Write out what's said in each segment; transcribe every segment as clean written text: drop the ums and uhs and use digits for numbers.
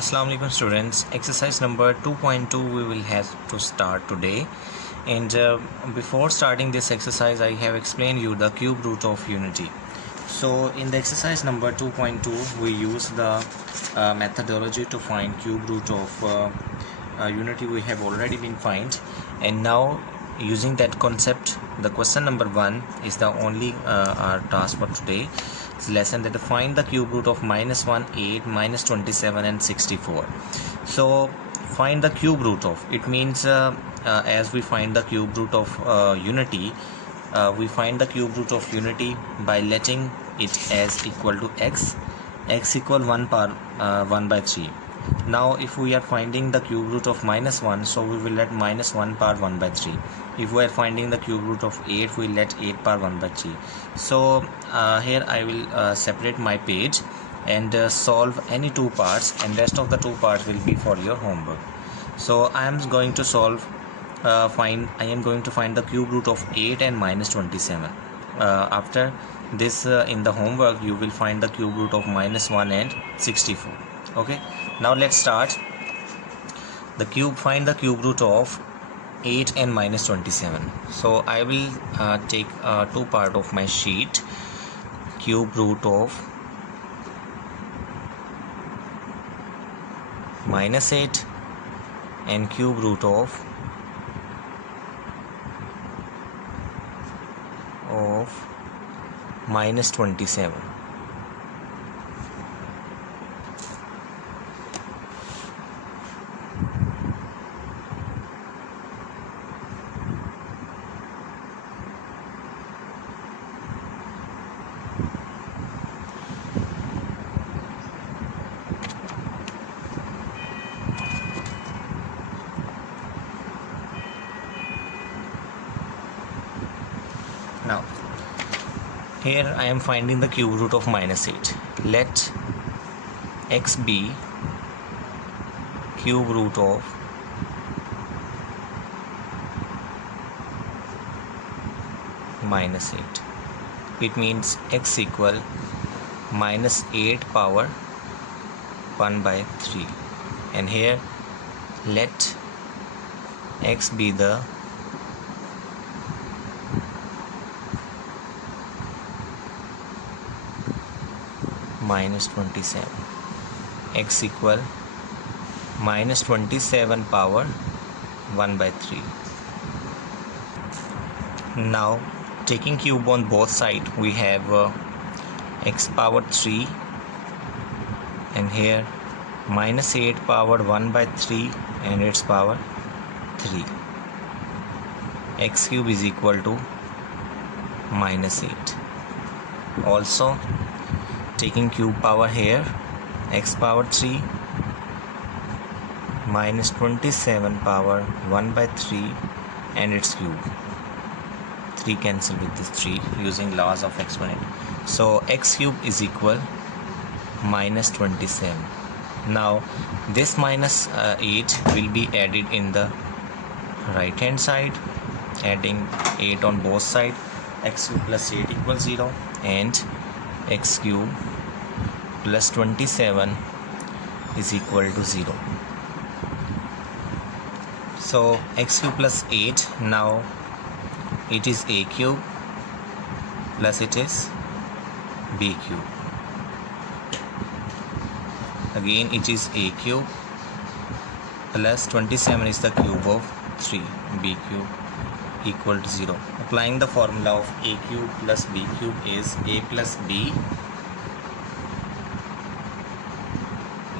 Assalamu alaikum students. Exercise number 2.2 we will have to start today. And before starting this exercise, I have explained you the cube root of unity. So in the exercise number 2.2 we use the methodology to find cube root of unity we have already been find, and now using that concept the question number 1 is the only our task for today lesson, that find the cube root of -1, 8, -27 and 64. So find the cube root of it means as we find the cube root of unity, we find the cube root of unity by letting it as equal to x equal 1 power 1 by 3. Now if we are finding the cube root of -1, so we will let -1 power 1 by 3. If we are finding the cube root of 8, we let 8 power 1 by 3. So here I will separate my page and solve any two parts, and rest of the two parts will be for your homework. So I am going to solve I am going to find the cube root of 8 and -27. After this in the homework you will find the cube root of -1 and 64. Okay, now let's start. Find the cube root of 8 and -27. So I will take two part of my sheet. Cube root of -8 and cube root of -27. Now here I am finding the cube root of -8. Let x be cube root of -8. It means x equal -8 power 1 by 3, and here let x be the -27. X equal -27 power 1 by 3. Now taking cube on both sides, we have x power 3, and here -8 power 1 by 3 and its power 3. X cube is equal to -8. Also taking cube power here, x power 3 -27 power 1 by 3 and its cube. 3 cancel with this 3 using laws of exponent. So x cube is equal -27. Now this -8 will be added in the right hand side, adding 8 on both sides. X cube plus 8 equals 0, and x cube plus 27 is equal to 0. So x cube plus 8, now it is a cube plus it is b cube. Again it is a cube plus 27 is the cube of 3, b cube equal to 0. Applying the formula of a cube plus b cube is a plus b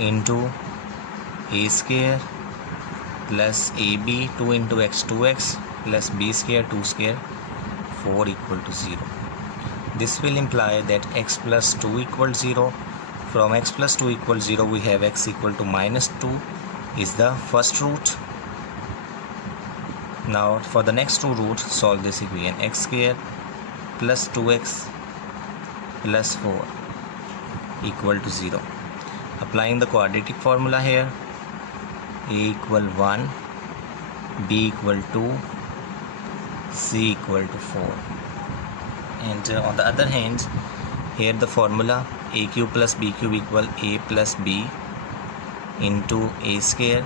into a square plus ab 2 into x 2x plus b square 2 square 4 equal to 0. This will imply that x plus 2 equals 0. From x plus 2 equals 0 we have x equal to -2 is the first root. Now for the next two roots solve this equation. X square plus 2x plus 4 equal to 0. Applying the quadratic formula here, a equal 1, b equal 2, c equal to 4. And on the other hand, here the formula a cube plus b cube equal a plus b into a square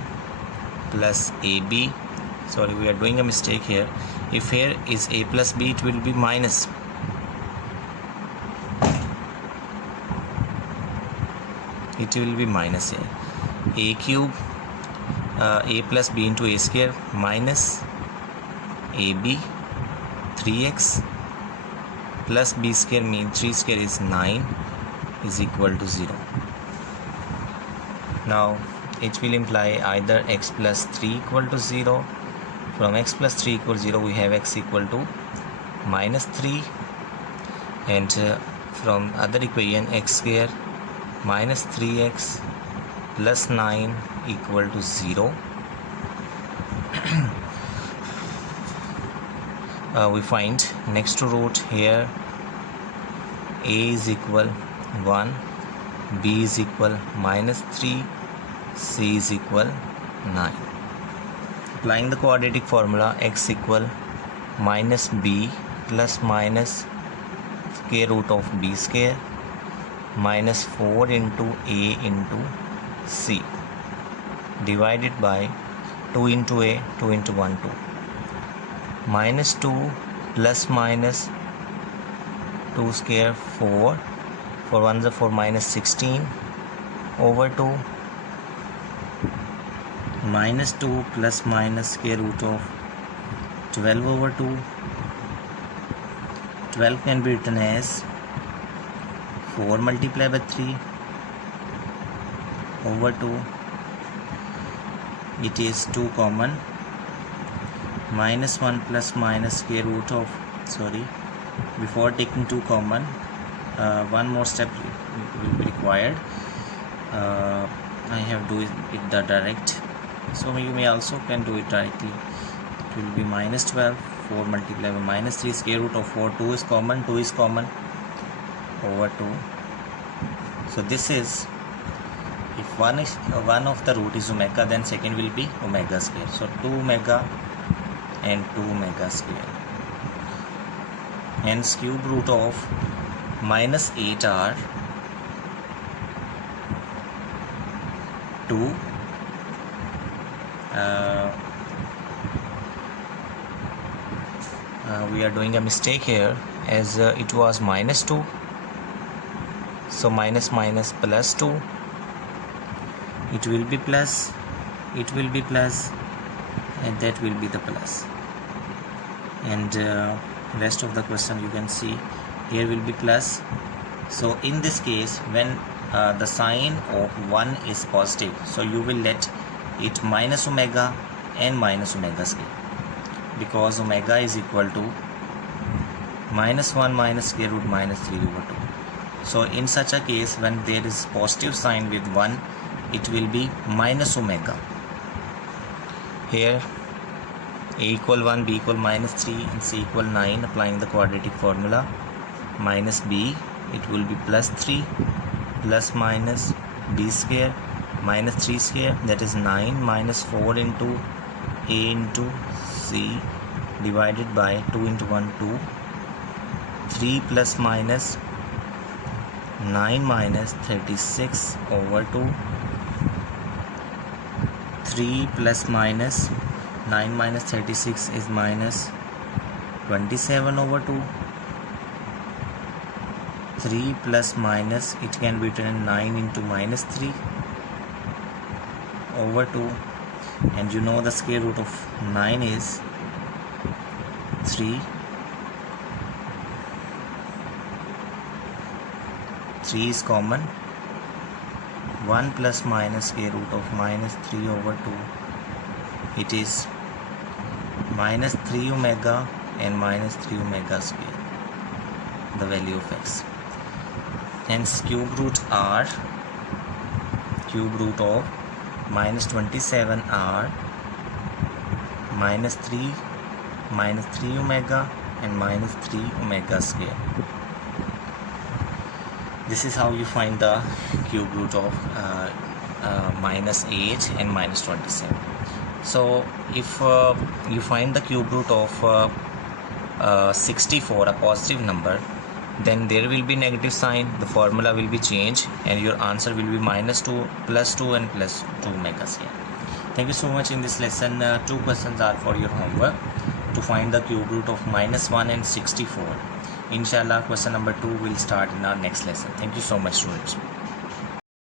plus ab. Sorry, we are doing a mistake here. If here is a plus b, it will be minus. It will be minus here. A cube, a plus b into a square minus ab 3x plus b square means 3 square is 9 is equal to 0. Now it will imply either x plus 3 equal to 0. From x plus 3 equal to 0 we have x equal to minus 3, and from other equation x square minus 3x plus 9 equal to 0. We find next to root here. A is equal 1, b is equal minus 3, c is equal 9. Applying the quadratic formula, x equal minus b plus minus square root of b square minus 4 into a into c divided by 2 into a, 2 into 1, 2. Minus 2 plus minus 2 square 4, 4 1s are 4, minus 16 over 2 minus 2 plus minus square root of 12 over 2. 12 can be written as 4 multiplied by 3 over 2. It is 2 common. Minus 1 plus minus square root of, before taking 2 common, one more step will be required. I have do it the direct, so you may also can do it directly. It will be minus 12, 4 multiplied by minus 3 square root of 4, 2 is common over 2. So this is, if one of the root is omega, then second will be omega square. So 2 omega and 2 omega square. Hence cube root of minus 8 are 2. We are doing a mistake here, as it was minus 2. So minus minus plus 2. It will be plus, and that will be the plus. And rest of the question you can see here will be plus. So in this case, when the sign of 1 is positive, so you will let it minus omega and minus omega square, because omega is equal to minus 1 minus square root minus 3 over 2. So in such a case, when there is positive sign with 1, it will be minus omega. Here a equal 1, b equal minus 3 and c equal 9. Applying the quadratic formula, minus b, it will be plus 3 plus minus b square minus 3 square, that is 9, minus 4 into a into c divided by 2 into 1, 2. 3 plus minus 9 minus 36 over 2. 3 plus minus 9 minus 36 is minus 27 over 2. 3 plus minus, it can be written 9 into minus 3 over 2, and you know the square root of 9 is 3. 3 is common. 1 plus minus square root of minus 3 over 2, it is minus 3 omega and minus 3 omega square, the value of x. Hence cube root of minus 27 are minus 3 omega and minus 3 omega square. This is how you find the cube root of minus 8 and minus 27. So if you find the cube root of 64, a positive number, then there will be negative sign, the formula will be changed, and your answer will be -2, +2 and +2 megas here. Thank you so much. In this lesson, 2 questions are for your homework to find the cube root of -1 and 64. Inshallah, question number 2 will start in our next lesson. Thank you so much, students.